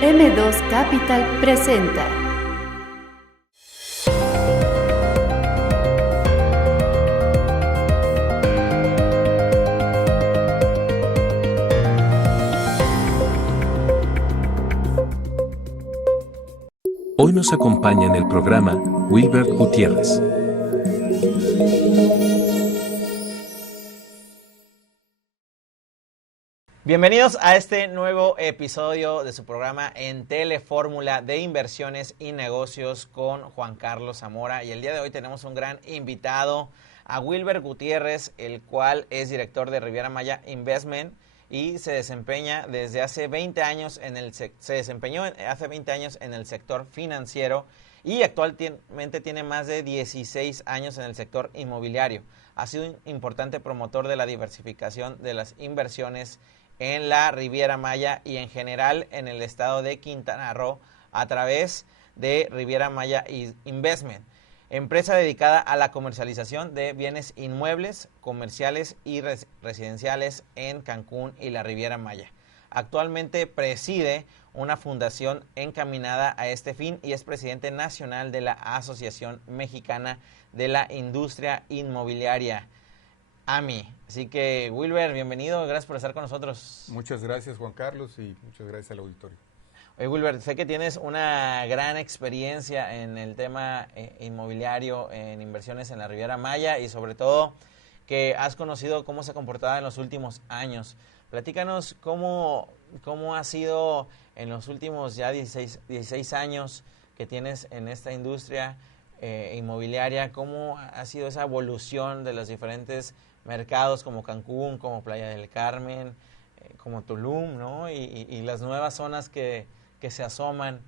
M2 Capital presenta. Hoy nos acompaña en el programa Wilber Gutiérrez. Bienvenidos a este nuevo episodio de su programa en Telefórmula de Inversiones y Negocios con Juan Carlos Zamora. Y el día de hoy tenemos un gran invitado, a Wilber Gutiérrez, el cual es director de Riviera Maya Investment y se desempeña desde hace 20 años hace 20 años en el sector financiero y actualmente tiene más de 16 años en el sector inmobiliario. Ha sido un importante promotor de la diversificación de las inversiones en la Riviera Maya y en general en el estado de Quintana Roo a través de Riviera Maya Investment, empresa dedicada a la comercialización de bienes inmuebles, comerciales y residenciales en Cancún y la Riviera Maya. Actualmente preside una fundación encaminada a este fin y es presidente nacional de la Asociación Mexicana de la Industria Inmobiliaria, AMI. Así que, Wilber, bienvenido, gracias por estar con nosotros. Muchas gracias, Juan Carlos, y muchas gracias al auditorio. Oye, Wilber, sé que tienes una gran experiencia en el tema inmobiliario, en inversiones en la Riviera Maya y sobre todo que has conocido cómo se ha comportado en los últimos años. Platícanos cómo ha sido en los últimos ya 16 años que tienes en esta industria inmobiliaria, cómo ha sido esa evolución de los diferentes mercados como Cancún, como Playa del Carmen, como Tulum, ¿no? Y las nuevas zonas que se asoman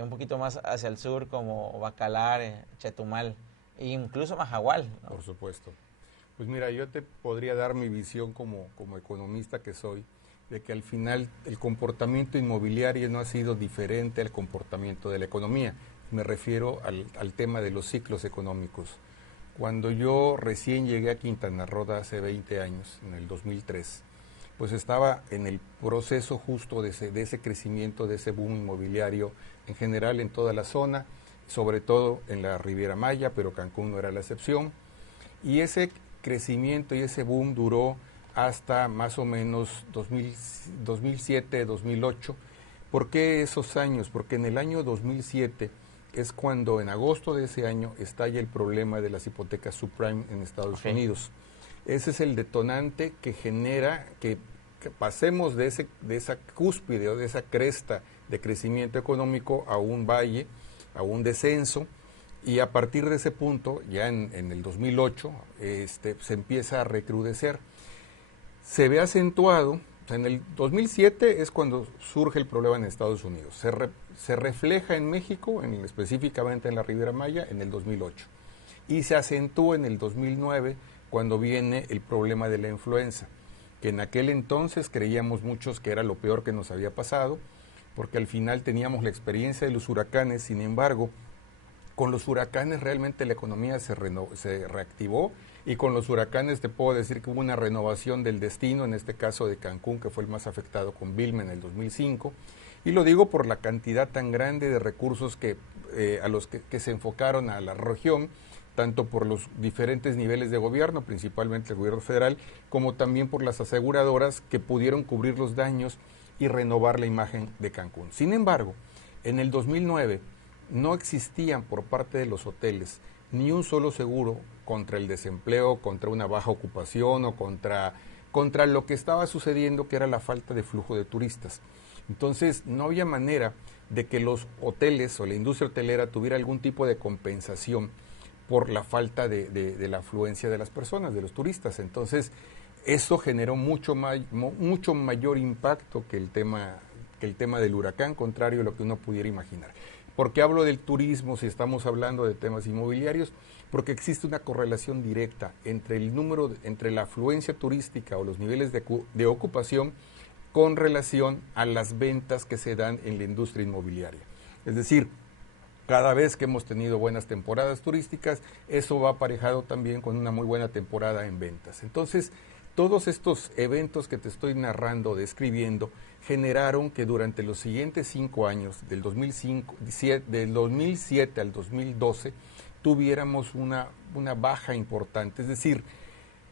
un poquito más hacia el sur, como Bacalar, Chetumal e incluso Mahahual, ¿no? Por supuesto. Pues mira, yo te podría dar mi visión como economista que soy, de que al final el comportamiento inmobiliario no ha sido diferente al comportamiento de la economía. Me refiero al tema de los ciclos económicos. Cuando yo recién llegué a Quintana Roo hace 20 años, en el 2003, pues estaba en el proceso justo de ese crecimiento, de ese boom inmobiliario en general en toda la zona, sobre todo en la Riviera Maya, pero Cancún no era la excepción. Y ese crecimiento y ese boom duró hasta más o menos 2007, 2008. ¿Por qué esos años? Porque en el año 2007 es cuando en agosto de ese año estalla el problema de las hipotecas subprime en Estados Unidos. Ese es el detonante que genera que pasemos de esa cúspide o de esa cresta de crecimiento económico a un valle, a un descenso, y a partir de ese punto, ya en el 2008, se empieza a recrudecer. Se ve acentuado, o sea, en el 2007 es cuando surge el problema en Estados Unidos. Se refleja en México, específicamente en la Riviera Maya, en el 2008. Y se acentúa en el 2009, cuando viene el problema de la influenza, que en aquel entonces creíamos muchos que era lo peor que nos había pasado, porque al final teníamos la experiencia de los huracanes. Sin embargo, con los huracanes realmente la economía se reactivó, y con los huracanes te puedo decir que hubo una renovación del destino, en este caso de Cancún, que fue el más afectado con Vilma en el 2005, y lo digo por la cantidad tan grande de recursos a los que se enfocaron a la región, tanto por los diferentes niveles de gobierno, principalmente el gobierno federal, como también por las aseguradoras que pudieron cubrir los daños y renovar la imagen de Cancún. Sin embargo, en el 2009 no existían por parte de los hoteles ni un solo seguro contra el desempleo, contra una baja ocupación o contra lo que estaba sucediendo, que era la falta de flujo de turistas. Entonces no había manera de que los hoteles o la industria hotelera tuviera algún tipo de compensación por la falta de la afluencia de las personas, de los turistas. Entonces eso generó mucho mayor impacto que el tema del huracán, contrario a lo que uno pudiera imaginar. ¿Por qué hablo del turismo si estamos hablando de temas inmobiliarios? Porque existe una correlación directa entre la afluencia turística o los niveles de ocupación con relación a las ventas que se dan en la industria inmobiliaria. Es decir, cada vez que hemos tenido buenas temporadas turísticas, eso va aparejado también con una muy buena temporada en ventas. Entonces, Todos estos eventos que te estoy narrando, describiendo, generaron que durante los siguientes 5 años, del 2007 al 2012, tuviéramos una baja importante. Es decir,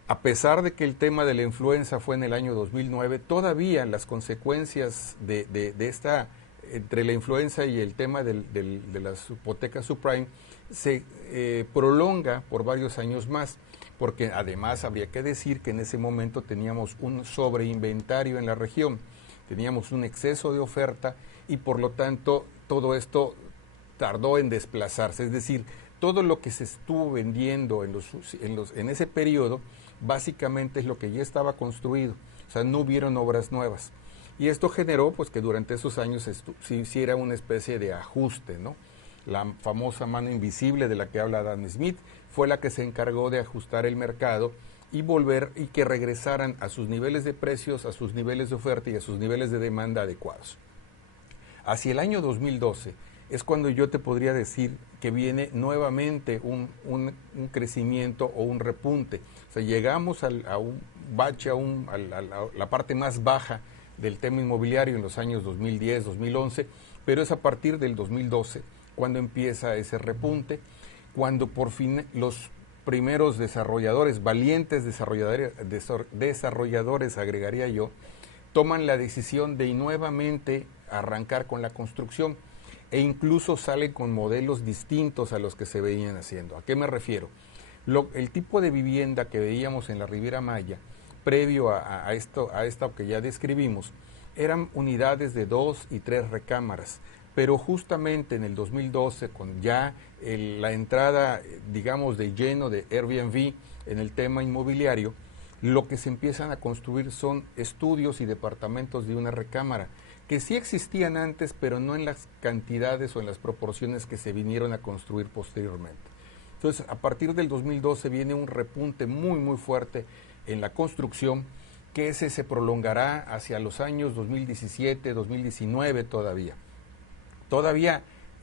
a pesar de que el tema de la influenza fue en el año 2009, todavía las consecuencias de esta, entre la influenza y el tema de las hipotecas subprime, se prolonga por varios años más, porque además habría que decir que en ese momento teníamos un sobreinventario en la región, teníamos un exceso de oferta y por lo tanto todo esto tardó en desplazarse, es decir, todo lo que se estuvo vendiendo en ese periodo básicamente es lo que ya estaba construido, o sea, no hubieron obras nuevas. Y esto generó pues que durante esos años se hiciera una especie de ajuste, ¿no? La famosa mano invisible de la que habla Adam Smith fue la que se encargó de ajustar el mercado y que regresaran a sus niveles de precios, a sus niveles de oferta y a sus niveles de demanda adecuados. Hacia el año 2012 es cuando yo te podría decir que viene nuevamente un crecimiento o un repunte. O sea, llegamos a un bache, a la parte más baja del tema inmobiliario en los años 2010, 2011, pero es a partir del 2012 cuando empieza ese repunte, cuando por fin los primeros desarrolladores, valientes desarrolladores, agregaría yo, toman la decisión de nuevamente arrancar con la construcción e incluso salen con modelos distintos a los que se venían haciendo. ¿A qué me refiero? El tipo de vivienda que veíamos en la Riviera Maya, previo a esto que ya describimos, eran unidades de 2 y 3 recámaras, pero justamente en el 2012, con ya la entrada, digamos, de lleno de Airbnb en el tema inmobiliario, lo que se empiezan a construir son estudios y departamentos de una recámara, que sí existían antes, pero no en las cantidades o en las proporciones que se vinieron a construir posteriormente. Entonces, a partir del 2012 viene un repunte muy, muy fuerte en la construcción, que ese se prolongará hacia los años 2017, 2019 todavía.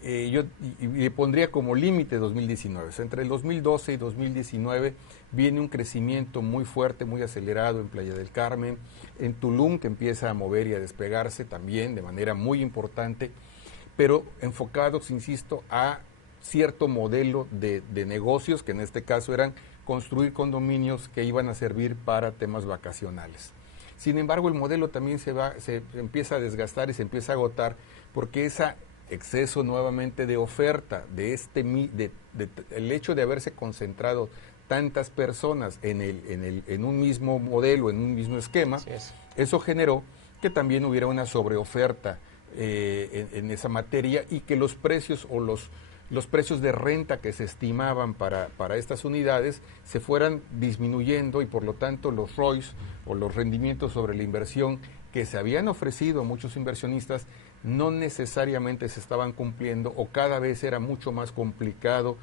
Yo le pondría como límite 2019. O sea, entre el 2012 y 2019 viene un crecimiento muy fuerte, muy acelerado en Playa del Carmen, en Tulum, que empieza a mover y a despegarse también de manera muy importante, pero enfocados, insisto, a cierto modelo de negocios, que en este caso eran construir condominios que iban a servir para temas vacacionales. Sin embargo, el modelo también se empieza a desgastar y se empieza a agotar, porque ese exceso nuevamente de oferta, el hecho de haberse concentrado tantas personas en un mismo modelo, en un mismo esquema, eso generó que también hubiera una sobreoferta en esa materia y que los precios o los precios de renta que se estimaban para estas unidades se fueran disminuyendo y por lo tanto los ROIs o los rendimientos sobre la inversión que se habían ofrecido a muchos inversionistas no necesariamente se estaban cumpliendo o cada vez era mucho más complicado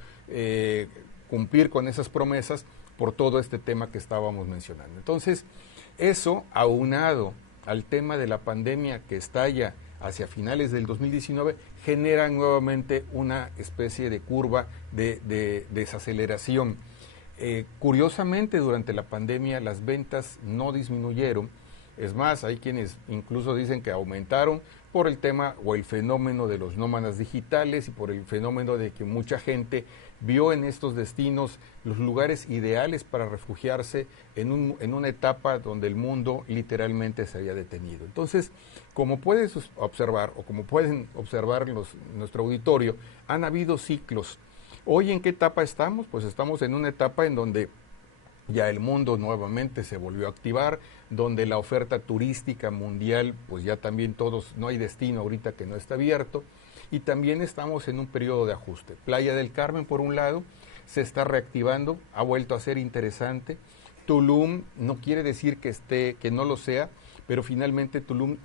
cumplir con esas promesas por todo este tema que estábamos mencionando. Entonces, eso aunado al tema de la pandemia que estalla hacia finales del 2019, genera nuevamente una especie de curva de desaceleración. Curiosamente, durante la pandemia las ventas no disminuyeron. Es más, hay quienes incluso dicen que aumentaron por el tema o el fenómeno de los nómadas digitales y por el fenómeno de que mucha gente vio en estos destinos los lugares ideales para refugiarse en una etapa donde el mundo literalmente se había detenido. Entonces, como puedes observar o como pueden observar nuestro auditorio, han habido ciclos. ¿Hoy en qué etapa estamos? Pues estamos en una etapa en donde ya el mundo nuevamente se volvió a activar, donde la oferta turística mundial, pues ya también no hay destino ahorita que no está abierto, y también estamos en un periodo de ajuste. Playa del Carmen, por un lado, se está reactivando, ha vuelto a ser interesante. Tulum no quiere decir que no lo sea, pero finalmente Tulum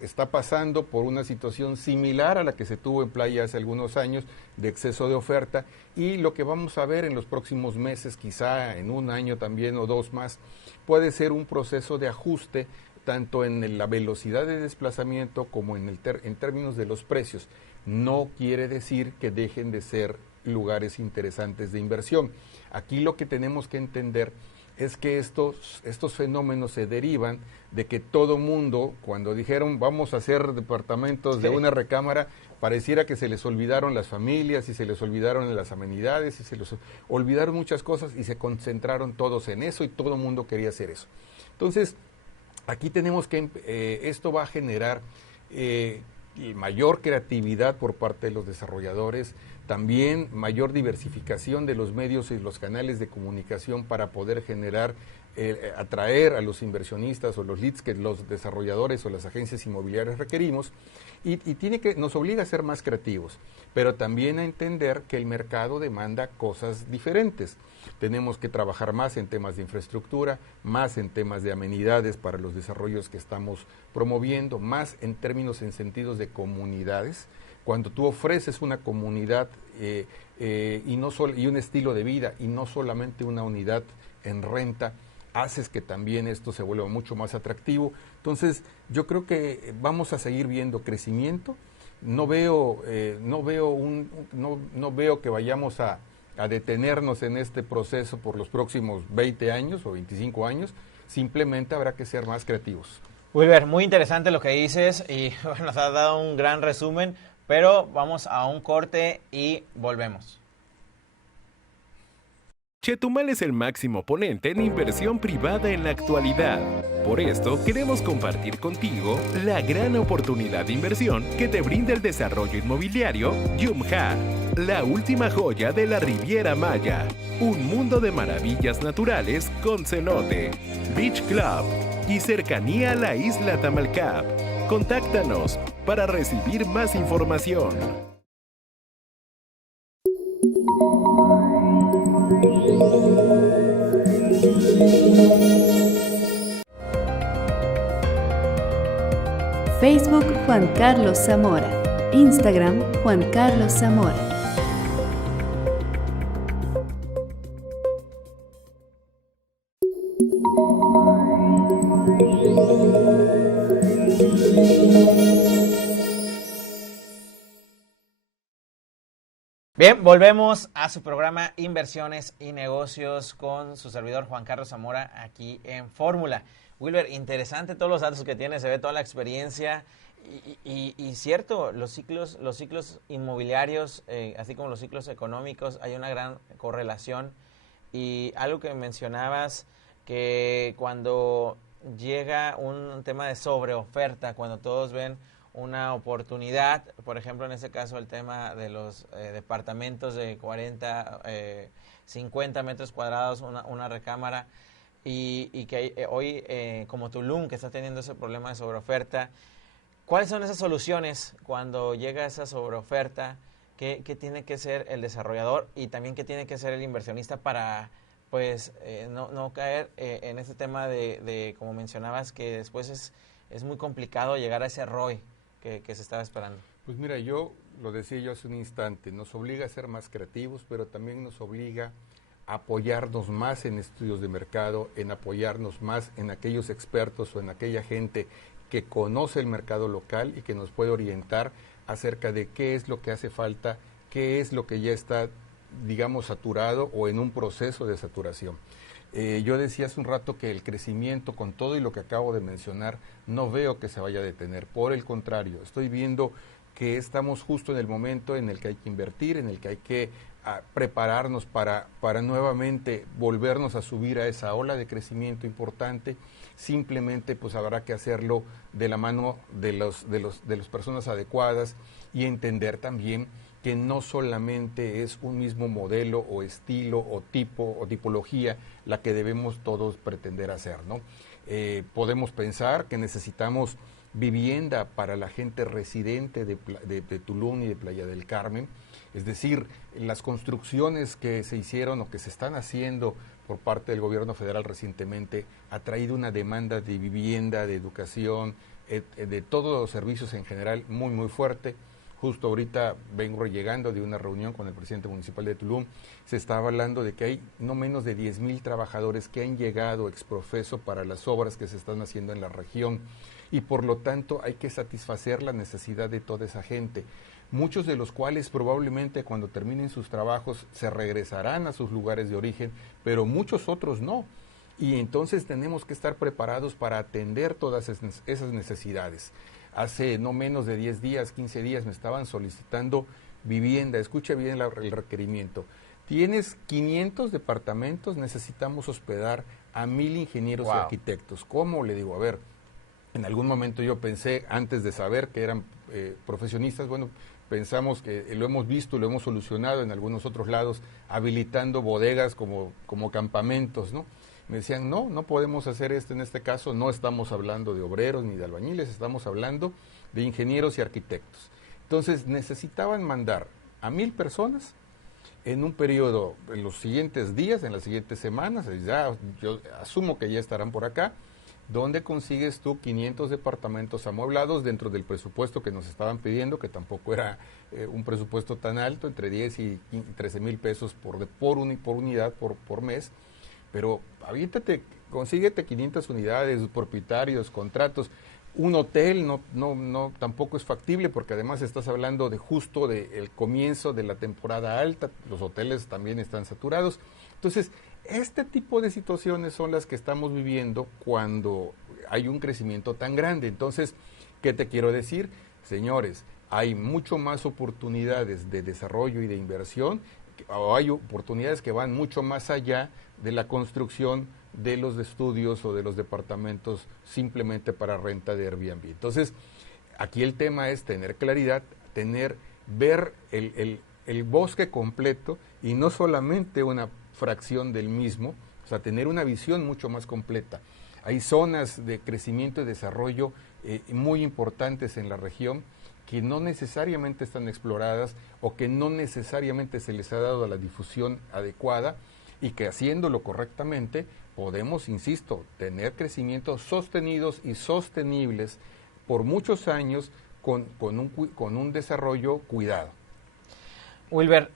está pasando por una situación similar a la que se tuvo en Playa hace algunos años de exceso de oferta, y lo que vamos a ver en los próximos meses, quizá en un año también o 2 más, puede ser un proceso de ajuste tanto en la velocidad de desplazamiento como en términos de los precios. No quiere decir que dejen de ser lugares interesantes de inversión. Aquí lo que tenemos que entender es que estos fenómenos se derivan de que todo mundo, cuando dijeron vamos a hacer departamentos de una recámara, pareciera que se les olvidaron las familias y se les olvidaron las amenidades y se les olvidaron muchas cosas y se concentraron todos en eso y todo el mundo quería hacer eso. Entonces, aquí tenemos que, esto va a generar mayor creatividad por parte de los desarrolladores, también mayor diversificación de los medios y los canales de comunicación para poder generar, atraer a los inversionistas o los leads que los desarrolladores o las agencias inmobiliarias requerimos, y nos obliga a ser más creativos, pero también a entender que el mercado demanda cosas diferentes. Tenemos que trabajar más en temas de infraestructura, más en temas de amenidades para los desarrollos que estamos promoviendo, más en términos, en sentidos de comunidades. Cuando tú ofreces una comunidad y un estilo de vida y no solamente una unidad en renta, haces que también esto se vuelva mucho más atractivo. Entonces, yo creo que vamos a seguir viendo crecimiento. No veo que vayamos a detenernos en este proceso por los próximos 20 años o 25 años. Simplemente habrá que ser más creativos. Wilber, muy interesante lo que dices y bueno, nos has dado un gran resumen, pero vamos a un corte y volvemos. Chetumal es el máximo ponente en inversión privada en la actualidad. Por esto, queremos compartir contigo la gran oportunidad de inversión que te brinda el desarrollo inmobiliario Yumja, la última joya de la Riviera Maya. Un mundo de maravillas naturales con cenote, beach club y cercanía a la isla Tamalcap. Contáctanos para recibir más información. Facebook Juan Carlos Zamora. Instagram Juan Carlos Zamora. Bien, volvemos a su programa Inversiones y Negocios con su servidor Juan Carlos Zamora aquí en Fórmula. Wilber, interesante todos los datos que tiene, se ve toda la experiencia y cierto, los ciclos inmobiliarios, así como los ciclos económicos, hay una gran correlación. Y algo que mencionabas, que cuando llega un tema de sobreoferta, cuando todos ven una oportunidad, por ejemplo, en este caso el tema de los departamentos de 40, 50 metros cuadrados, una recámara, y que hoy, como Tulum, que está teniendo ese problema de sobreoferta, ¿cuáles son esas soluciones cuando llega esa sobreoferta? ¿Qué tiene que ser el desarrollador y también qué tiene que ser el inversionista para pues no caer en ese tema de, como mencionabas, que después es muy complicado llegar a ese ROI que se estaba esperando? Pues mira, lo decía yo hace un instante, nos obliga a ser más creativos, pero también nos obliga a apoyarnos más en estudios de mercado, en apoyarnos más en aquellos expertos o en aquella gente que conoce el mercado local y que nos puede orientar acerca de qué es lo que hace falta, qué es lo que ya está, digamos, saturado o en un proceso de saturación. Yo decía hace un rato que el crecimiento, con todo y lo que acabo de mencionar, no veo que se vaya a detener. Por el contrario, estoy viendo que estamos justo en el momento en el que hay que invertir, en el que hay que prepararnos para nuevamente volvernos a subir a esa ola de crecimiento importante. Simplemente pues habrá que hacerlo de la mano de las personas adecuadas y entender también que no solamente es un mismo modelo o estilo o tipo o tipología la que debemos todos pretender hacer, ¿no? Podemos pensar que necesitamos vivienda para la gente residente de Tulum y de Playa del Carmen, es decir, las construcciones que se hicieron o que se están haciendo por parte del gobierno federal recientemente ha traído una demanda de vivienda, de educación, de todos los servicios en general muy, muy fuerte. Justo ahorita vengo llegando de una reunión con el presidente municipal de Tulum. Se estaba hablando de que hay no menos de 10,000 trabajadores que han llegado ex profeso para las obras que se están haciendo en la región y por lo tanto hay que satisfacer la necesidad de toda esa gente. Muchos de los cuales probablemente cuando terminen sus trabajos se regresarán a sus lugares de origen, pero muchos otros no. Y entonces tenemos que estar preparados para atender todas esas necesidades. Hace no menos de 10 días, 15 días me estaban solicitando vivienda. Escuche bien el requerimiento. Tienes 500 departamentos, necesitamos hospedar a 1000 ingenieros y arquitectos. ¿Cómo? Le digo, a ver, en algún momento yo pensé, antes de saber que eran profesionistas, bueno, pensamos que lo hemos visto, lo hemos solucionado en algunos otros lados, habilitando bodegas como campamentos, ¿no? Me decían, no podemos hacer esto en este caso, no estamos hablando de obreros ni de albañiles, estamos hablando de ingenieros y arquitectos. Entonces necesitaban mandar a 1000 personas en un periodo, en los siguientes días, en las siguientes semanas, ya yo asumo que ya estarán por acá. ¿Dónde consigues tú 500 departamentos amueblados dentro del presupuesto que nos estaban pidiendo, que tampoco era un presupuesto tan alto, entre 10 y 13 mil pesos por unidad por mes? Pero aviéntate, consíguete 500 unidades, propietarios, contratos. Un hotel no tampoco es factible, porque además estás hablando de justo del comienzo de la temporada alta, los hoteles también están saturados. Entonces, este tipo de situaciones son las que estamos viviendo cuando hay un crecimiento tan grande. Entonces, ¿qué te quiero decir? Señores, hay mucho más oportunidades de desarrollo y de inversión, o hay oportunidades que van mucho más allá de la construcción de los estudios o de los departamentos simplemente para renta de Airbnb. Entonces, aquí el tema es tener claridad, ver el bosque completo y no solamente una fracción del mismo, o sea, tener una visión mucho más completa. Hay zonas de crecimiento y desarrollo muy importantes en la región que no necesariamente están exploradas o que no necesariamente se les ha dado la difusión adecuada, y que haciéndolo correctamente podemos, insisto, tener crecimientos sostenidos y sostenibles por muchos años con un desarrollo cuidado. Wilber,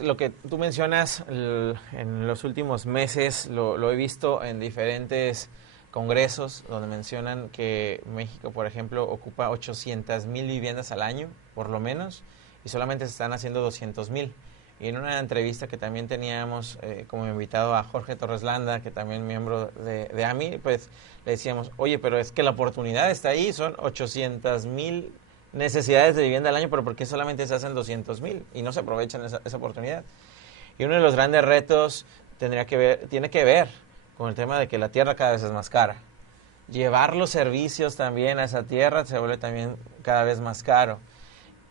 lo que tú mencionas en los últimos meses, lo he visto en diferentes congresos donde mencionan que México, por ejemplo, ocupa 800,000 viviendas al año, por lo menos, y solamente se están haciendo 200,000. Y en una entrevista que también teníamos como invitado a Jorge Torres Landa, que también miembro de AMI, pues le decíamos, oye, pero es que la oportunidad está ahí, son 800,000 necesidades de vivienda al año, pero ¿por qué solamente se hacen 200,000 y no se aprovechan esa oportunidad? Y uno de los grandes retos tiene que ver con el tema de que la tierra cada vez es más cara. Llevar los servicios también a esa tierra se vuelve también cada vez más caro.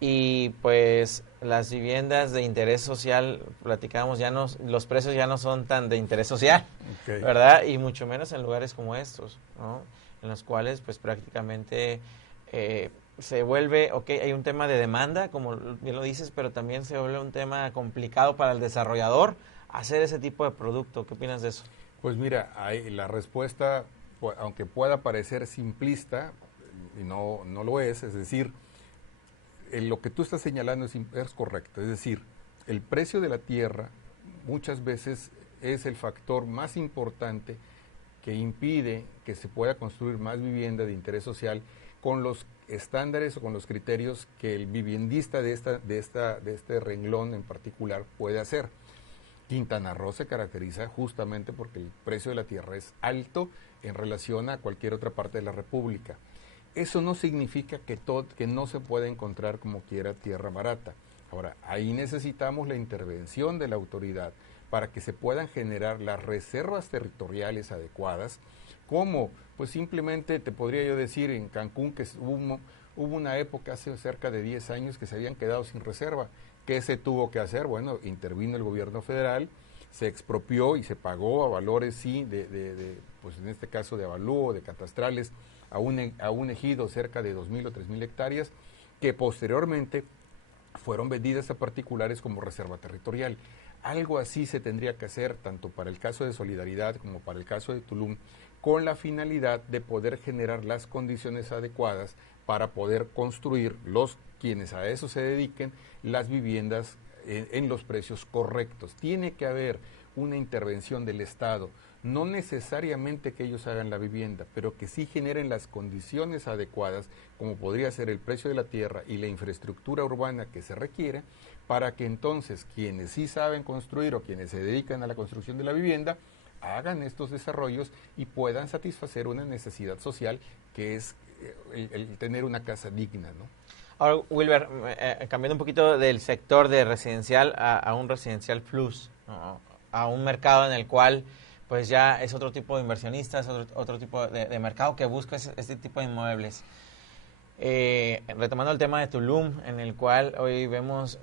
Y pues las viviendas de interés social, platicábamos, los precios ya no son tan de interés social, ¿verdad? Y mucho menos en lugares como estos, ¿no? En los cuales pues prácticamente se vuelve, hay un tema de demanda, como bien lo dices, pero también se vuelve un tema complicado para el desarrollador hacer ese tipo de producto. ¿Qué opinas de eso? Pues mira, la respuesta, aunque pueda parecer simplista, y no lo es decir, lo que tú estás señalando es correcto, es decir, el precio de la tierra muchas veces es el factor más importante que impide que se pueda construir más vivienda de interés social con los estándares o con los criterios que el viviendista de este renglón en particular puede hacer. Quintana Roo se caracteriza justamente porque el precio de la tierra es alto en relación a cualquier otra parte de la República. Eso no significa que no se pueda encontrar como quiera tierra barata. Ahora, ahí necesitamos la intervención de la autoridad para que se puedan generar las reservas territoriales adecuadas, como pues simplemente te podría yo decir en Cancún que hubo una época hace cerca de 10 años que se habían quedado sin reserva. ¿Qué se tuvo que hacer? Bueno, intervino el gobierno federal, se expropió y se pagó a valores, sí, pues en este caso de avalúo, de catastrales, a un ejido cerca de 2,000 o 3,000 hectáreas, que posteriormente fueron vendidas a particulares como reserva territorial. Algo así se tendría que hacer tanto para el caso de Solidaridad como para el caso de Tulum, con la finalidad de poder generar las condiciones adecuadas para poder construir quienes a eso se dediquen, las viviendas en los precios correctos. Tiene que haber una intervención del Estado, no necesariamente que ellos hagan la vivienda, pero que sí generen las condiciones adecuadas, como podría ser el precio de la tierra y la infraestructura urbana que se requiere, para que entonces quienes sí saben construir o quienes se dedican a la construcción de la vivienda hagan estos desarrollos y puedan satisfacer una necesidad social que es el tener una casa digna, ¿no? Ahora, Wilber, cambiando un poquito del sector de residencial a un residencial plus, ¿no? A un mercado en el cual pues ya es otro tipo de inversionistas, otro tipo de mercado que busca este tipo de inmuebles. Retomando el tema de Tulum, en el cual hoy vemos,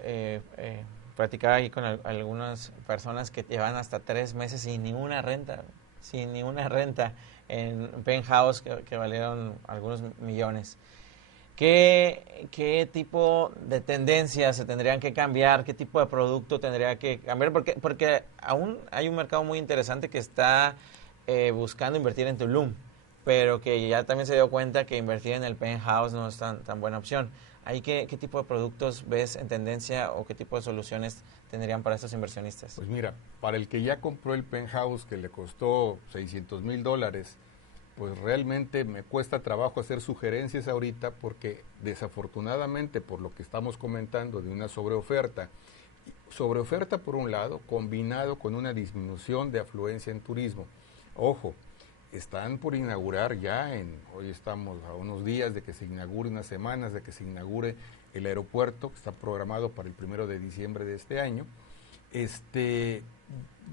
platicaba ahí con algunas personas que llevan hasta 3 meses sin ninguna renta, en penthouse que valieron algunos millones. ¿Qué tipo de tendencias se tendrían que cambiar? ¿Qué tipo de producto tendría que cambiar? Porque aún hay un mercado muy interesante que está buscando invertir en Tulum, pero que ya también se dio cuenta que invertir en el penthouse no es tan buena opción. ¿Ahí qué tipo de productos ves en tendencia o qué tipo de soluciones tendrían para estos inversionistas? Pues mira, para el que ya compró el penthouse que le costó $600,000, pues realmente me cuesta trabajo hacer sugerencias ahorita porque desafortunadamente por lo que estamos comentando de una sobreoferta por un lado, combinado con una disminución de afluencia en turismo. Ojo, están por inaugurar hoy estamos a unos días de que se inaugure, unas semanas de que se inaugure el aeropuerto, que está programado para el 1 de diciembre de este año.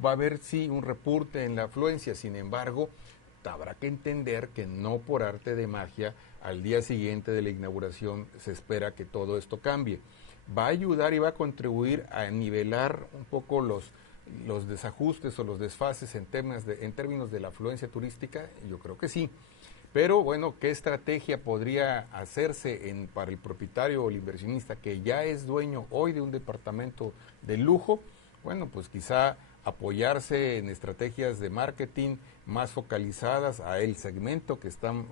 Va a haber sí un repunte en la afluencia, sin embargo, habrá que entender que no por arte de magia al día siguiente de la inauguración se espera que todo esto cambie. Va a ayudar y va a contribuir a nivelar un poco los desajustes o los desfases en términos de la afluencia turística. Yo creo que sí. Pero bueno, ¿qué estrategia podría hacerse para el propietario o el inversionista que ya es dueño hoy de un departamento de lujo? Bueno, pues quizá apoyarse en estrategias de marketing más focalizadas a el segmento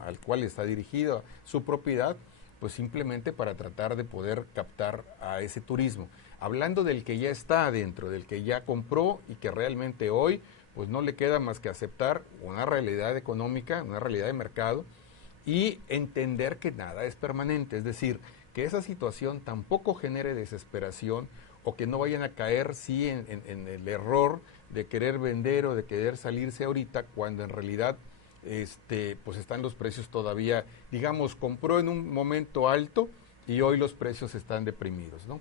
al cual está dirigida su propiedad, pues simplemente para tratar de poder captar a ese turismo. Hablando del que ya está adentro, del que ya compró y que realmente hoy pues no le queda más que aceptar una realidad económica, una realidad de mercado y entender que nada es permanente, es decir, que esa situación tampoco genere desesperación o que no vayan a caer en el error de querer vender o de querer salirse ahorita cuando en realidad pues están los precios todavía, digamos, compró en un momento alto y hoy los precios están deprimidos, ¿no?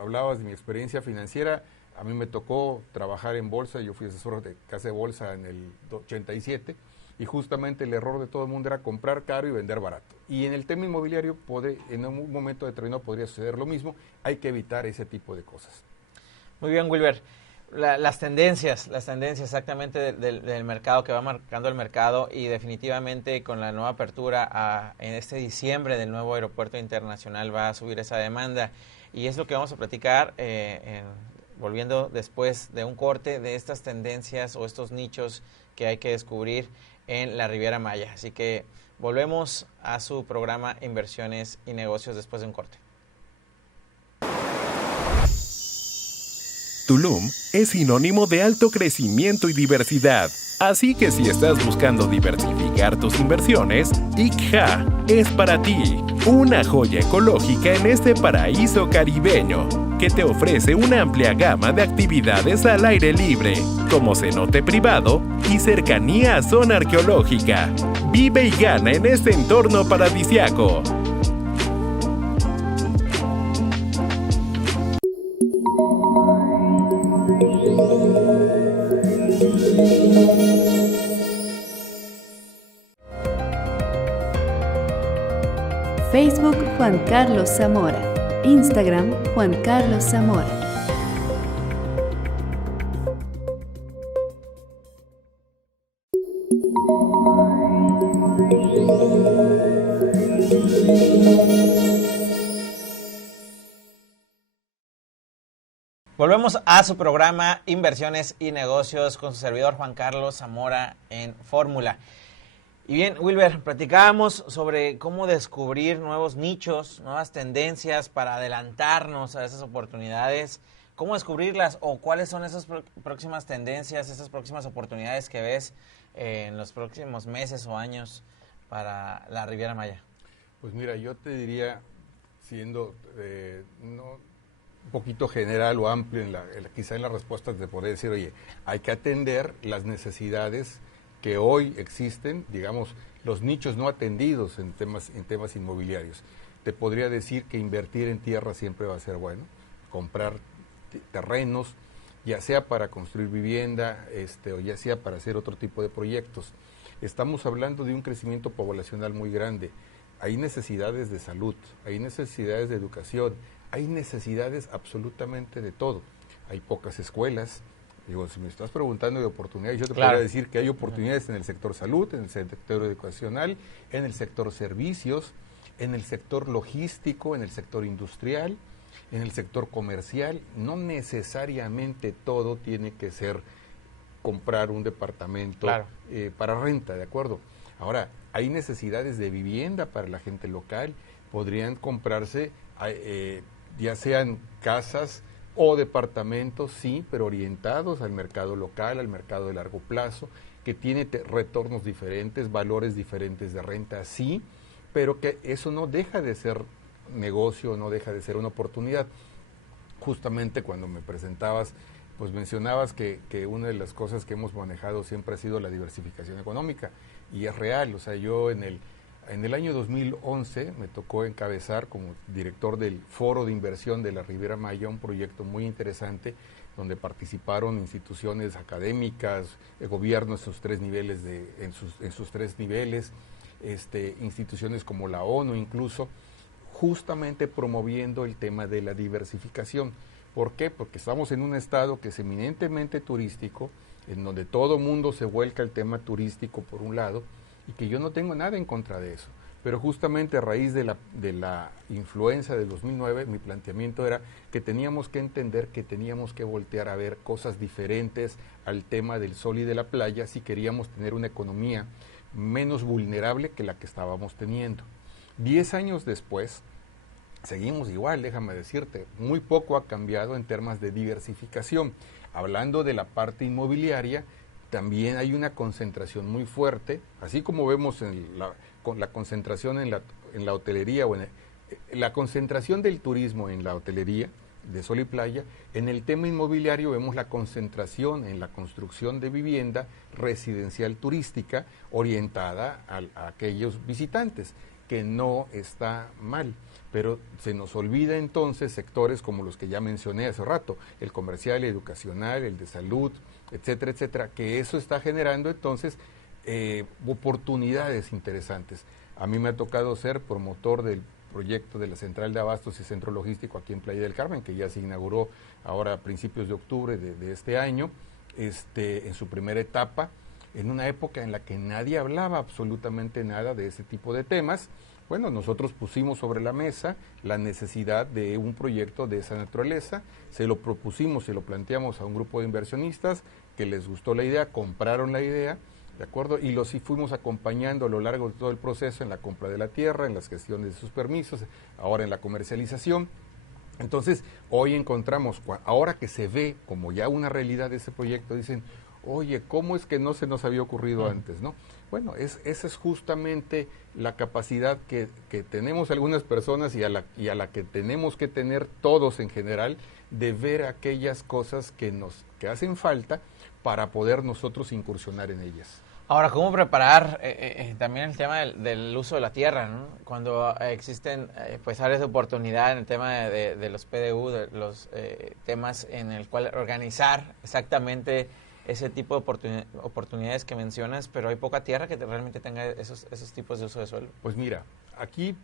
Hablabas de mi experiencia financiera, a mí me tocó trabajar en bolsa, yo fui asesor de casa de bolsa en el 87 y justamente el error de todo el mundo era comprar caro y vender barato. Y en el tema inmobiliario, en un momento determinado podría suceder lo mismo, hay que evitar ese tipo de cosas. Muy bien, Wilber. Las tendencias exactamente del mercado que va marcando el mercado y definitivamente con la nueva apertura en este diciembre del nuevo aeropuerto internacional va a subir esa demanda y es lo que vamos a platicar volviendo después de un corte de estas tendencias o estos nichos que hay que descubrir en la Riviera Maya. Así que volvemos a su programa Inversiones y Negocios después de un corte. Tulum es sinónimo de alto crecimiento y diversidad. Así que si estás buscando diversificar tus inversiones, ICHA es para ti. Una joya ecológica en este paraíso caribeño, que te ofrece una amplia gama de actividades al aire libre, como cenote privado y cercanía a zona arqueológica. Vive y gana en este entorno paradisiaco. Facebook Juan Carlos Zamora. Instagram Juan Carlos Zamora. Volvemos a su programa Inversiones y Negocios con su servidor Juan Carlos Zamora en Fórmula. Y bien, Wilber, platicábamos sobre cómo descubrir nuevos nichos, nuevas tendencias para adelantarnos a esas oportunidades. ¿Cómo descubrirlas o cuáles son esas próximas tendencias, esas próximas oportunidades que ves en los próximos meses o años para la Riviera Maya? Pues mira, yo te diría, un poquito general o amplio, quizá en las respuestas de poder decir, oye, hay que atender las necesidades que hoy existen, digamos, los nichos no atendidos en temas inmobiliarios. Te podría decir que invertir en tierra siempre va a ser bueno, comprar terrenos, ya sea para construir vivienda, o ya sea para hacer otro tipo de proyectos. Estamos hablando de un crecimiento poblacional muy grande. Hay necesidades de salud, hay necesidades de educación, hay necesidades absolutamente de todo. Hay pocas escuelas. Digo, si me estás preguntando de oportunidades, yo te podría decir que hay oportunidades en el sector salud, en el sector educacional, en el sector servicios, en el sector logístico, en el sector industrial, en el sector comercial. No necesariamente todo tiene que ser comprar un departamento para renta, ¿de acuerdo? Ahora, hay necesidades de vivienda para la gente local. Podrían comprarse ya sean casas o departamentos, sí, pero orientados al mercado local, al mercado de largo plazo, que tiene retornos diferentes, valores diferentes de renta, sí, pero que eso no deja de ser negocio, no deja de ser una oportunidad. Justamente cuando me presentabas, pues mencionabas que una de las cosas que hemos manejado siempre ha sido la diversificación económica, y es real. O sea, yo en el año 2011 me tocó encabezar como director del Foro de Inversión de la Riviera Maya un proyecto muy interesante donde participaron instituciones académicas, gobiernos en sus tres niveles, instituciones como la ONU incluso, justamente promoviendo el tema de la diversificación. ¿Por qué? Porque estamos en un estado que es eminentemente turístico, en donde todo mundo se vuelca al tema turístico por un lado, y que yo no tengo nada en contra de eso. Pero justamente a raíz de la influenza de 2009, mi planteamiento era que teníamos que entender que teníamos que voltear a ver cosas diferentes al tema del sol y de la playa si queríamos tener una economía menos vulnerable que la que estábamos teniendo. 10 años después, seguimos igual, déjame decirte, muy poco ha cambiado en temas de diversificación. Hablando de la parte inmobiliaria, también hay una concentración muy fuerte, así como vemos con la concentración en la hotelería, la concentración del turismo en la hotelería, de sol y playa. En el tema inmobiliario vemos la concentración en la construcción de vivienda residencial turística orientada a aquellos visitantes, que no está mal, pero se nos olvida entonces sectores como los que ya mencioné hace rato, el comercial, el educacional, el de salud, etcétera, etcétera, que eso está generando entonces oportunidades interesantes. A mí me ha tocado ser promotor del proyecto de la Central de Abastos y Centro Logístico aquí en Playa del Carmen, que ya se inauguró ahora a principios de octubre de este año, en su primera etapa, en una época en la que nadie hablaba absolutamente nada de ese tipo de temas. Bueno, nosotros pusimos sobre la mesa la necesidad de un proyecto de esa naturaleza, se lo propusimos, se lo planteamos a un grupo de inversionistas que les gustó la idea, compraron la idea, ¿de acuerdo? Y los fuimos acompañando a lo largo de todo el proceso en la compra de la tierra, en las gestiones de sus permisos, ahora en la comercialización. Entonces, hoy encontramos, ahora que se ve como ya una realidad de ese proyecto, dicen, oye, ¿cómo es que no se nos había ocurrido antes, no? Bueno, esa es justamente la capacidad que tenemos algunas personas y a la que tenemos que tener todos en general, de ver aquellas cosas que hacen falta para poder nosotros incursionar en ellas. Ahora, ¿cómo preparar también el tema del uso de la tierra, ¿no? Cuando existen pues áreas de oportunidad en el tema de los PDU, de los temas en el cual organizar exactamente ese tipo de oportunidades que mencionas, pero hay poca tierra que realmente tenga esos tipos de uso de suelo? Pues mira, aquí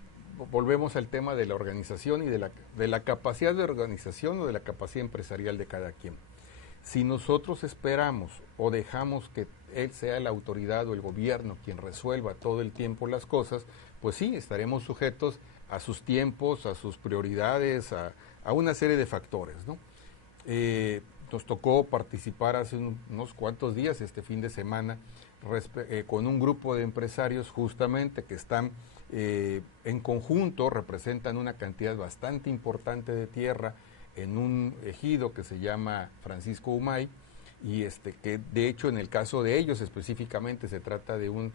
volvemos al tema de la organización y de la capacidad de organización o de la capacidad empresarial de cada quien. Si nosotros esperamos o dejamos que él sea la autoridad o el gobierno quien resuelva todo el tiempo las cosas, pues sí, estaremos sujetos a sus tiempos, a sus prioridades, a una serie de factores, ¿no? Nos tocó participar hace unos cuantos días, este fin de semana, con un grupo de empresarios justamente que están en conjunto, representan una cantidad bastante importante de tierra en un ejido que se llama Francisco Humay, y que de hecho en el caso de ellos específicamente se trata de un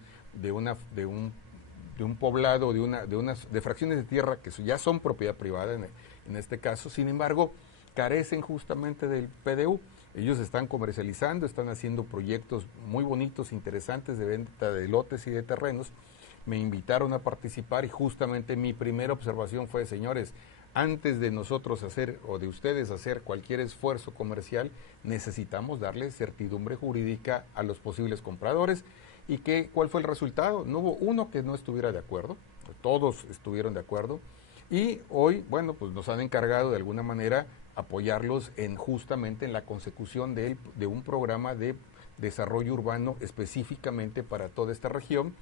poblado, de fracciones de tierra que ya son propiedad privada en este caso. Sin embargo, carecen justamente del PDU. Ellos están comercializando, están haciendo proyectos muy bonitos, interesantes de venta de lotes y de terrenos. Me invitaron a participar y justamente mi primera observación fue, señores, antes de nosotros hacer o de ustedes hacer cualquier esfuerzo comercial, necesitamos darle certidumbre jurídica a los posibles compradores. ¿Y cuál fue el resultado? No hubo uno que no estuviera de acuerdo, todos estuvieron de acuerdo. Y hoy, bueno, pues nos han encargado de alguna manera apoyarlos justamente en la consecución de un programa de desarrollo urbano específicamente para toda esta región,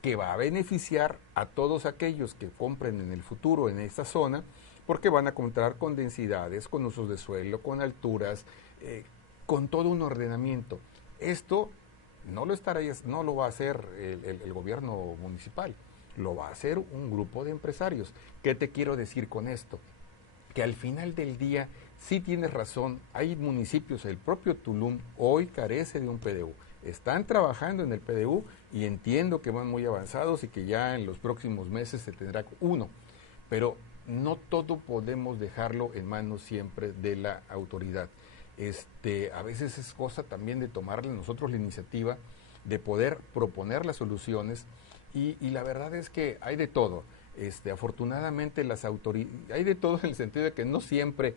que va a beneficiar a todos aquellos que compren en el futuro en esta zona, porque van a contar con densidades, con usos de suelo, con alturas, con todo un ordenamiento. Esto no lo va a hacer el gobierno municipal, lo va a hacer un grupo de empresarios. ¿Qué te quiero decir con esto? Que al final del día, sí tienes razón, hay municipios, el propio Tulum hoy carece de un PDU. Están trabajando en el PDU y entiendo que van muy avanzados y que ya en los próximos meses se tendrá uno. Pero no todo podemos dejarlo en manos siempre de la autoridad. A veces es cosa también de tomarle nosotros la iniciativa de poder proponer las soluciones y la verdad es que hay de todo. Afortunadamente hay de todo en el sentido de que no siempre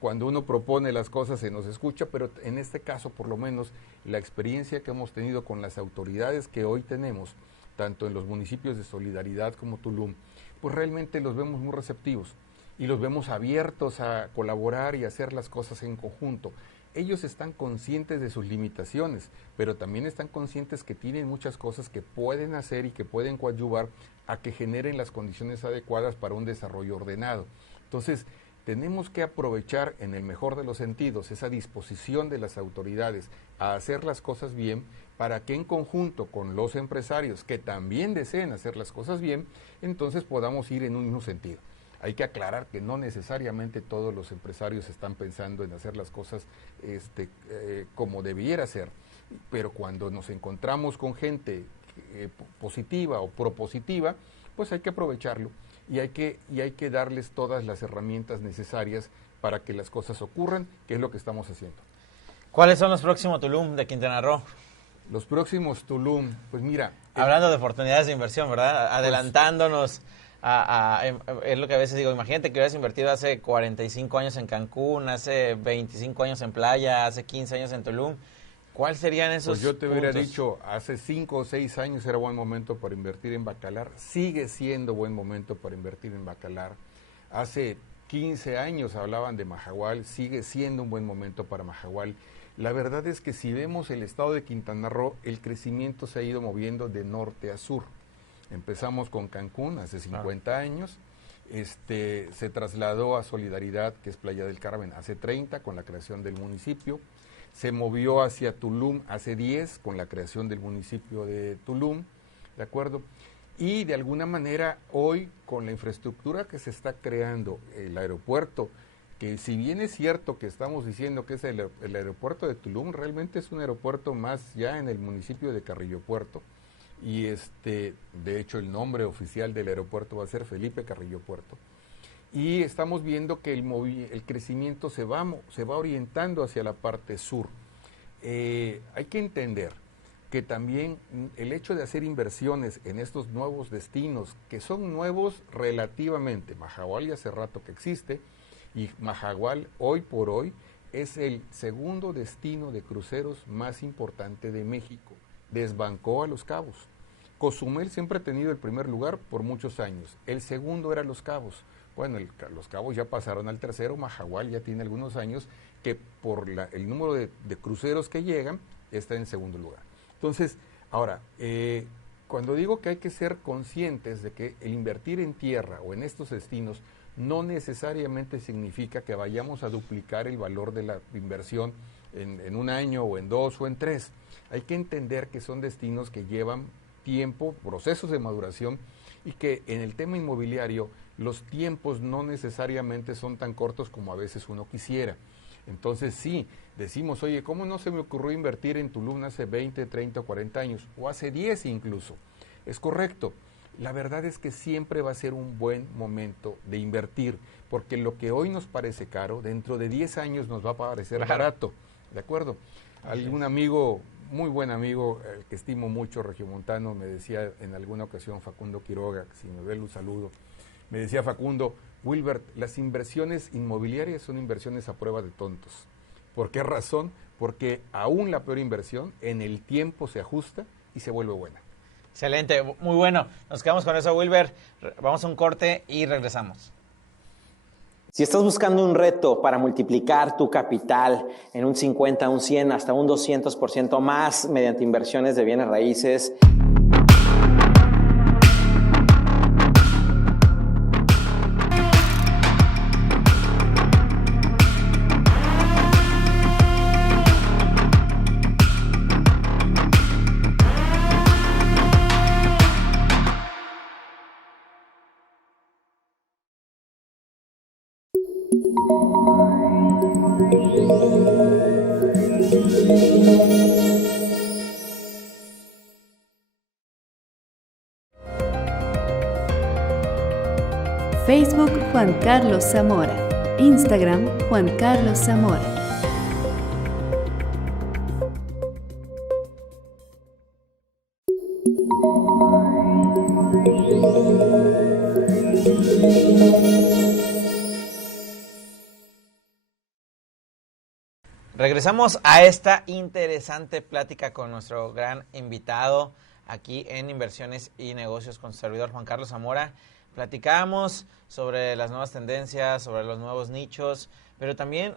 cuando uno propone las cosas se nos escucha, pero en este caso por lo menos la experiencia que hemos tenido con las autoridades que hoy tenemos, tanto en los municipios de Solidaridad como Tulum, pues realmente los vemos muy receptivos y los vemos abiertos a colaborar y hacer las cosas en conjunto. Ellos están conscientes de sus limitaciones, pero también están conscientes que tienen muchas cosas que pueden hacer y que pueden coadyuvar a que generen las condiciones adecuadas para un desarrollo ordenado. Entonces, tenemos que aprovechar en el mejor de los sentidos esa disposición de las autoridades a hacer las cosas bien para que en conjunto con los empresarios que también deseen hacer las cosas bien, entonces podamos ir en un mismo sentido. Hay que aclarar que no necesariamente todos los empresarios están pensando en hacer las cosas como debiera ser, pero cuando nos encontramos con gente positiva o propositiva, pues hay que aprovecharlo y hay que darles todas las herramientas necesarias para que las cosas ocurran, que es lo que estamos haciendo. ¿Cuáles son los próximos Tulum de Quintana Roo? Los próximos Tulum, pues mira... Hablando de oportunidades de inversión, ¿verdad? Adelantándonos es lo que a veces digo, imagínate que hubieras invertido hace 45 años en Cancún, hace 25 años en Playa, hace 15 años en Tulum. ¿Cuáles serían esos Pues yo te hubiera puntos? dicho, hace 5 o 6 años era buen momento para invertir en Bacalar, sigue siendo buen momento para invertir en Bacalar. Hace 15 años hablaban de Mahahual, sigue siendo un buen momento para Mahahual. La verdad es que si vemos el estado de Quintana Roo, el crecimiento se ha ido moviendo de norte a sur. Empezamos con Cancún hace 50 años, se trasladó a Solidaridad, que es Playa del Carmen, hace 30 con la creación del municipio. Se movió hacia Tulum hace 10 con la creación del municipio de Tulum, ¿de acuerdo? Y de alguna manera hoy con la infraestructura que se está creando, el aeropuerto, que si bien es cierto que estamos diciendo que es el aeropuerto de Tulum, realmente es un aeropuerto más ya en el municipio de Carrillo Puerto. Y de hecho el nombre oficial del aeropuerto va a ser Felipe Carrillo Puerto. Y estamos viendo que el crecimiento se va orientando hacia la parte sur. Hay que entender que también el hecho de hacer inversiones en estos nuevos destinos, que son nuevos relativamente, Mahahual ya hace rato que existe, y Mahahual hoy por hoy es el segundo destino de cruceros más importante de México. Desbancó a Los Cabos. Cozumel siempre ha tenido el primer lugar por muchos años. El segundo era Los Cabos. Bueno, Los Cabos ya pasaron al tercero, Mahahual ya tiene algunos años que por el número de cruceros que llegan está en segundo lugar. Entonces, ahora, cuando digo que hay que ser conscientes de que el invertir en tierra o en estos destinos no necesariamente significa que vayamos a duplicar el valor de la inversión en un año o en 2 o en 3. Hay que entender que son destinos que llevan tiempo, procesos de maduración y que en el tema inmobiliario los tiempos no necesariamente son tan cortos como a veces uno quisiera. Entonces sí, decimos, oye, ¿cómo no se me ocurrió invertir en Tulum hace 20, 30 o 40 años? O hace 10 incluso. Es correcto, la verdad es que siempre va a ser un buen momento de invertir, porque lo que hoy nos parece caro, dentro de 10 años nos va a parecer barato, ¿de acuerdo? Algún amigo, muy buen amigo, el que estimo mucho, regiomontano, me decía en alguna ocasión, Facundo Quiroga, si me ve un saludo, me decía Facundo, Wilbert, las inversiones inmobiliarias son inversiones a prueba de tontos. ¿Por qué razón? Porque aún la peor inversión en el tiempo se ajusta y se vuelve buena. Excelente, muy bueno. Nos quedamos con eso, Wilber. Vamos a un corte y regresamos. Si estás buscando un reto para multiplicar tu capital en un 50, un 100, hasta un 200% más mediante inversiones de bienes raíces, Facebook Juan Carlos Zamora. Instagram Juan Carlos Zamora. Regresamos a esta interesante plática con nuestro gran invitado aquí en Inversiones y Negocios con su servidor Juan Carlos Zamora. Platicamos sobre las nuevas tendencias, sobre los nuevos nichos, pero también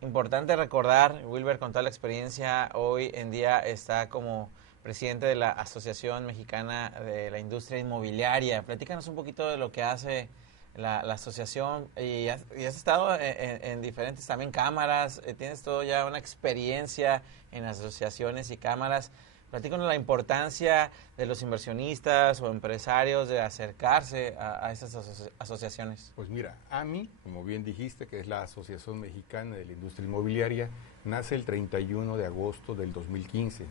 importante recordar, Wilber, con toda la experiencia, hoy en día está como presidente de la Asociación Mexicana de la Industria Inmobiliaria. Platícanos un poquito de lo que hace la asociación y has estado en diferentes también cámaras, tienes todo ya una experiencia en asociaciones y cámaras. Platícanos la importancia de los inversionistas o empresarios de acercarse a esas asociaciones. Pues mira, AMI, como bien dijiste, que es la Asociación Mexicana de la Industria Inmobiliaria, nace el 31 de agosto del 2015.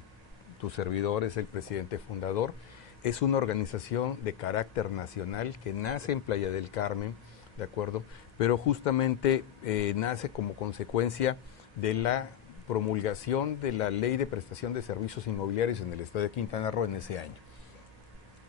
Tu servidor es el presidente fundador. Es una organización de carácter nacional que nace en Playa del Carmen, ¿de acuerdo? Pero justamente nace como consecuencia de la promulgación de la Ley de Prestación de Servicios Inmobiliarios en el estado de Quintana Roo en ese año.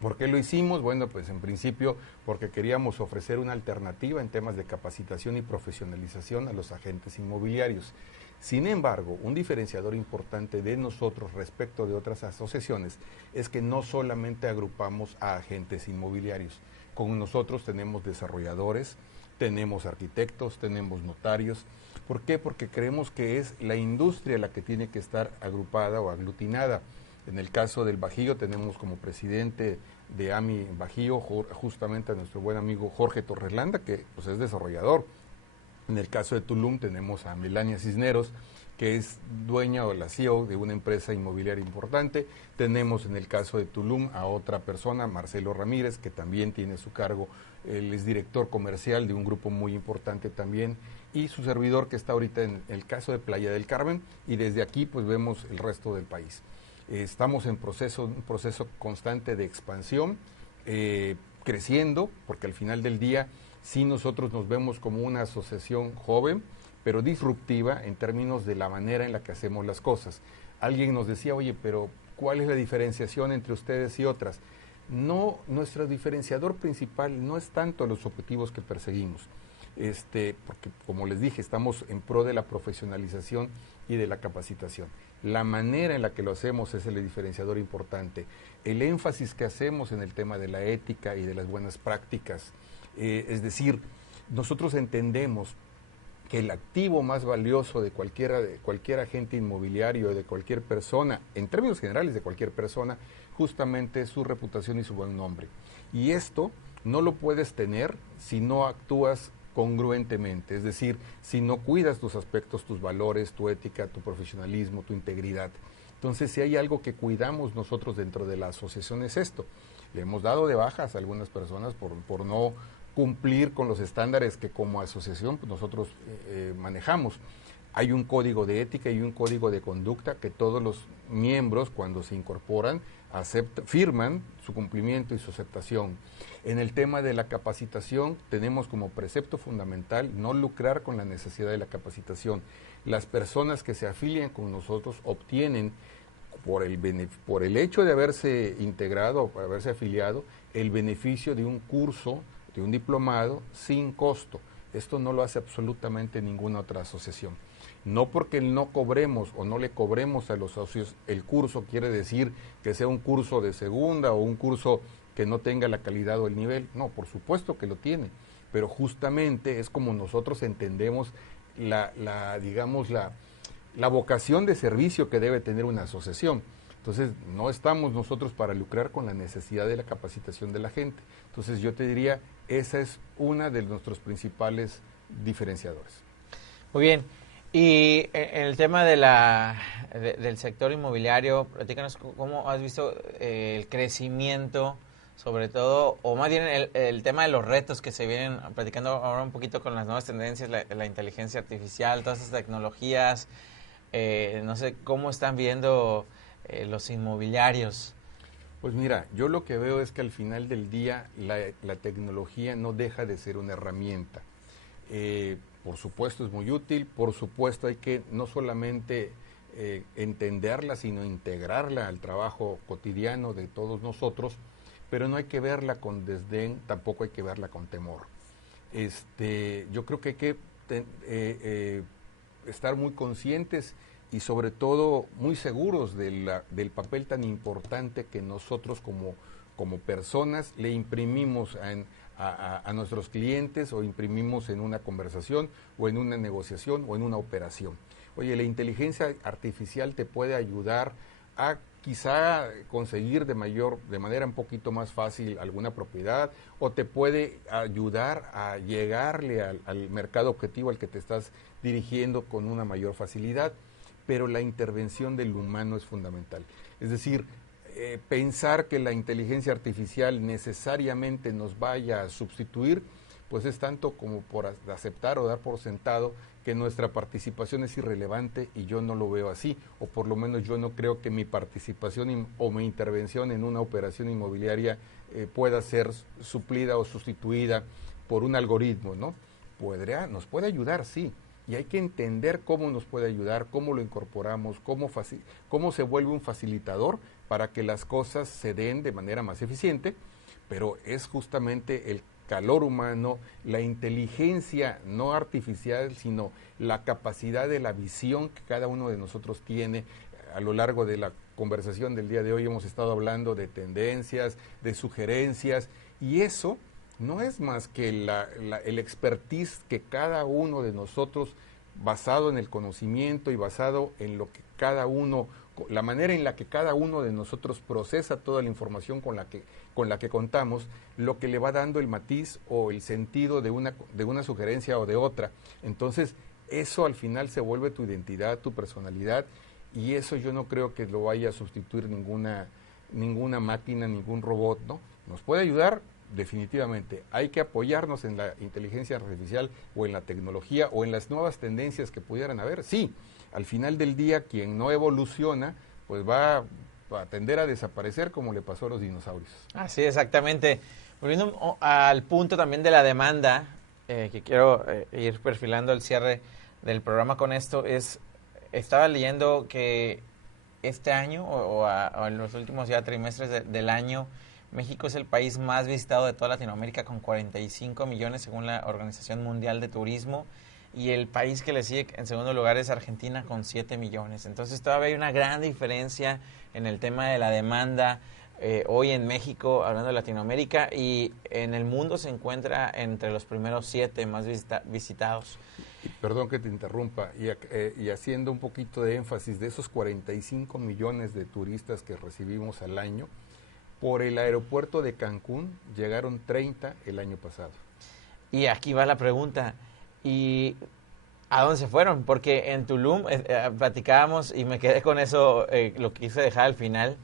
¿Por qué lo hicimos? Bueno, pues en principio porque queríamos ofrecer una alternativa en temas de capacitación y profesionalización a los agentes inmobiliarios. Sin embargo, un diferenciador importante de nosotros respecto de otras asociaciones es que no solamente agrupamos a agentes inmobiliarios. Con nosotros tenemos desarrolladores, tenemos arquitectos, tenemos notarios. ¿Por qué? Porque creemos que es la industria la que tiene que estar agrupada o aglutinada. En el caso del Bajío tenemos como presidente de AMI Bajío justamente a nuestro buen amigo Jorge Torreslanda, que pues, es desarrollador. En el caso de Tulum tenemos a Melania Cisneros, que es dueña o la CEO de una empresa inmobiliaria importante. Tenemos en el caso de Tulum a otra persona, Marcelo Ramírez, que también tiene su cargo, él es director comercial de un grupo muy importante también, y su servidor que está ahorita en el caso de Playa del Carmen, y desde aquí pues vemos el resto del país. Estamos en un proceso constante de expansión, creciendo, porque al final del día sí nosotros nos vemos como una asociación joven, pero disruptiva en términos de la manera en la que hacemos las cosas. Alguien nos decía, oye, pero ¿cuál es la diferenciación entre ustedes y otras? No, nuestro diferenciador principal no es tanto los objetivos que perseguimos, porque como les dije, estamos en pro de la profesionalización y de la capacitación. La manera en la que lo hacemos es el diferenciador importante. El énfasis que hacemos en el tema de la ética y de las buenas prácticas, es decir, nosotros entendemos que el activo más valioso de cualquier agente inmobiliario, de cualquier persona, en términos generales de cualquier persona, justamente es su reputación y su buen nombre. Y esto no lo puedes tener si no actúas congruentemente, es decir, si no cuidas tus aspectos, tus valores, tu ética, tu profesionalismo, tu integridad. Entonces, si hay algo que cuidamos nosotros dentro de la asociación es esto. Le hemos dado de bajas a algunas personas por no cumplir con los estándares que como asociación pues, nosotros manejamos. Hay un código de ética y un código de conducta que todos los miembros cuando se incorporan firman su cumplimiento y su aceptación. En el tema de la capacitación tenemos como precepto fundamental no lucrar con la necesidad de la capacitación. Las personas que se afilian con nosotros obtienen por el hecho de haberse integrado o haberse afiliado el beneficio de un curso, de un diplomado sin costo. Esto no lo hace absolutamente ninguna otra asociación. No porque no cobremos o no le cobremos a los socios el curso quiere decir que sea un curso de segunda o un curso que no tenga la calidad o el nivel. No, por supuesto que lo tiene, pero justamente es como nosotros entendemos la vocación de servicio que debe tener una asociación. Entonces, no estamos nosotros para lucrar con la necesidad de la capacitación de la gente. Entonces, yo te diría, esa es una de nuestros principales diferenciadores. Muy bien. Y en el tema del sector inmobiliario, platícanos cómo has visto el crecimiento, sobre todo, o más bien el tema de los retos que se vienen platicando ahora un poquito con las nuevas tendencias, la inteligencia artificial, todas esas tecnologías. No sé, ¿cómo están viendo los inmobiliarios? Pues mira, yo lo que veo es que al final del día la tecnología no deja de ser una herramienta. Por supuesto es muy útil, por supuesto hay que no solamente entenderla, sino integrarla al trabajo cotidiano de todos nosotros, pero no hay que verla con desdén, tampoco hay que verla con temor. Yo creo que hay que estar muy conscientes y sobre todo muy seguros del papel tan importante que nosotros como personas le imprimimos a nuestros clientes o imprimimos en una conversación o en una negociación o en una operación. Oye, la inteligencia artificial te puede ayudar a quizá conseguir de manera un poquito más fácil alguna propiedad o te puede ayudar a llegarle al mercado objetivo al que te estás dirigiendo con una mayor facilidad, pero la intervención del humano es fundamental. Es decir, pensar que la inteligencia artificial necesariamente nos vaya a sustituir, pues es tanto como por aceptar o dar por sentado que nuestra participación es irrelevante y yo no lo veo así, o por lo menos yo no creo que mi participación o mi intervención en una operación inmobiliaria pueda ser suplida o sustituida por un algoritmo, ¿no? Nos puede ayudar, sí, y hay que entender cómo nos puede ayudar, cómo lo incorporamos, cómo se vuelve un facilitador para que las cosas se den de manera más eficiente, pero es justamente el calor humano, la inteligencia no artificial, sino la capacidad de la visión que cada uno de nosotros tiene. A lo largo de la conversación del día de hoy hemos estado hablando de tendencias, de sugerencias, y eso no es más que el expertise que cada uno de nosotros, basado en el conocimiento y basado en lo que cada uno, la manera en la que cada uno de nosotros procesa toda la información con la que contamos, lo que le va dando el matiz o el sentido de una sugerencia o de otra. Entonces, eso al final se vuelve tu identidad, tu personalidad, y eso yo no creo que lo vaya a sustituir ninguna máquina, ningún robot, ¿no? Nos puede ayudar, definitivamente. Hay que apoyarnos en la inteligencia artificial o en la tecnología o en las nuevas tendencias que pudieran haber, sí. Al final del día, quien no evoluciona, pues va a tender a desaparecer como le pasó a los dinosaurios. Así, exactamente. Volviendo al punto también de la demanda, que quiero ir perfilando el cierre del programa con esto, estaba leyendo que este año o en los últimos ya trimestres del año, México es el país más visitado de toda Latinoamérica con 45 millones según la Organización Mundial de Turismo, y el país que le sigue en segundo lugar es Argentina con 7 millones. Entonces todavía hay una gran diferencia en el tema de la demanda hoy en México, hablando de Latinoamérica, y en el mundo se encuentra entre los primeros 7 más visitados. Perdón que te interrumpa, y haciendo un poquito de énfasis de esos 45 millones de turistas que recibimos al año, por el aeropuerto de Cancún llegaron 30 el año pasado. Y aquí va la pregunta, ¿y a dónde se fueron? Porque en Tulum platicábamos y me quedé con eso, lo quise dejar al final.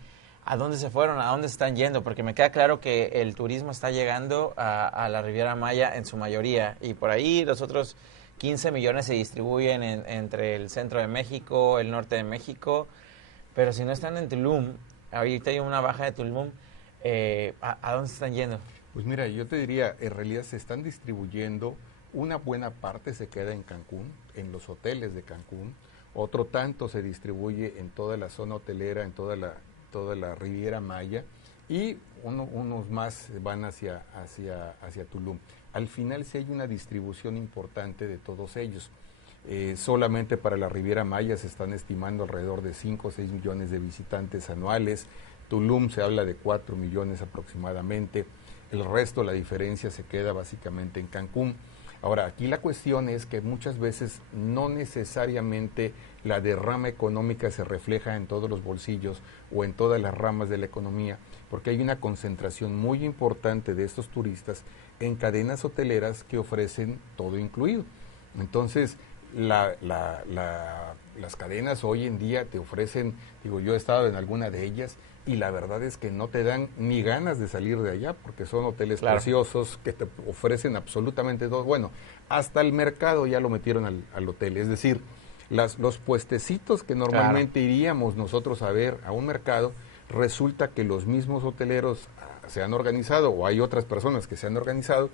¿A dónde se fueron? ¿A dónde se están yendo? Porque me queda claro que el turismo está llegando a la Riviera Maya en su mayoría, y por ahí los otros 15 millones se distribuyen entre el centro de México, el norte de México, pero si no están en Tulum, ahorita hay una baja de Tulum, ¿a dónde se están yendo? Pues mira, yo te diría, en realidad se están distribuyendo, una buena parte se queda en Cancún, en los hoteles de Cancún, otro tanto se distribuye en toda la zona hotelera, en toda la Riviera Maya, y unos más van hacia Tulum. Al final sí hay una distribución importante de todos ellos. Solamente para la Riviera Maya se están estimando alrededor de 5 o 6 millones de visitantes anuales. Tulum se habla de 4 millones aproximadamente. El resto, la diferencia se queda básicamente en Cancún. Ahora, aquí la cuestión es que muchas veces no necesariamente la derrama económica se refleja en todos los bolsillos o en todas las ramas de la economía, porque hay una concentración muy importante de estos turistas en cadenas hoteleras que ofrecen todo incluido. Entonces, las cadenas hoy en día te ofrecen, digo, yo he estado en alguna de ellas y la verdad es que no te dan ni ganas de salir de allá porque son hoteles preciosos que te ofrecen absolutamente todo. Bueno, hasta el mercado ya lo metieron al hotel, es decir, los puestecitos que normalmente iríamos nosotros a ver a un mercado, resulta que los mismos hoteleros se han organizado o hay otras personas que se han organizado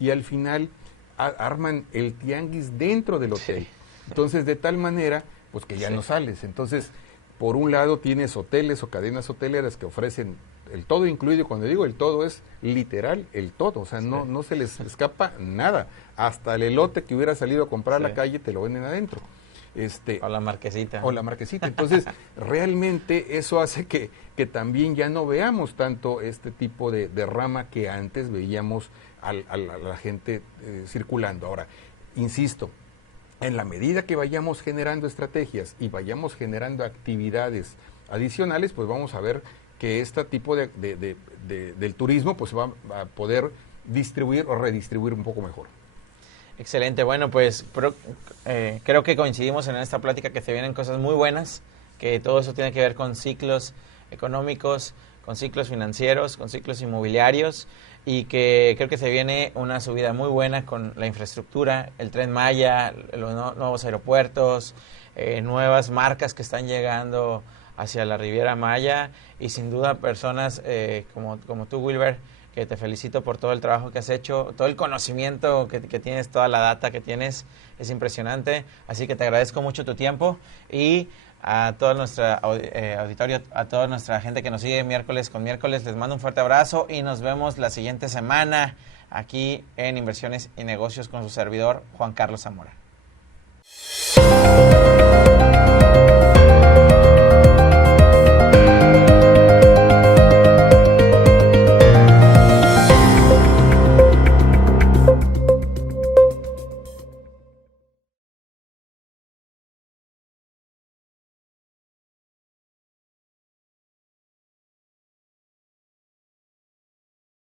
y al final arman el tianguis dentro del hotel. Entonces, de tal manera, pues que ya no sales. Entonces, por un lado tienes hoteles o cadenas hoteleras que ofrecen el todo incluido, y cuando digo el todo es literal el todo, o sea, no se les escapa nada. Hasta el elote que hubiera salido a comprar a la calle te lo venden adentro. O la marquesita. O la marquesita. Entonces, realmente eso hace que también ya no veamos tanto este tipo de rama que antes veíamos a la gente circulando. Ahora, insisto, en la medida que vayamos generando estrategias y vayamos generando actividades adicionales, pues vamos a ver que este tipo del turismo pues va a poder distribuir o redistribuir un poco mejor. Excelente, bueno, pues creo que coincidimos en esta plática que se vienen cosas muy buenas, que todo eso tiene que ver con ciclos económicos, con ciclos financieros, con ciclos inmobiliarios, y que creo que se viene una subida muy buena con la infraestructura, el Tren Maya, los nuevos aeropuertos, nuevas marcas que están llegando hacia la Riviera Maya, y sin duda personas como tú, Wilber, que te felicito por todo el trabajo que has hecho, todo el conocimiento que tienes, toda la data que tienes, es impresionante, así que te agradezco mucho tu tiempo, y a todo nuestro auditorio, a toda nuestra gente que nos sigue miércoles con miércoles, les mando un fuerte abrazo y nos vemos la siguiente semana aquí en Inversiones y Negocios con su servidor, Juan Carlos Zamora.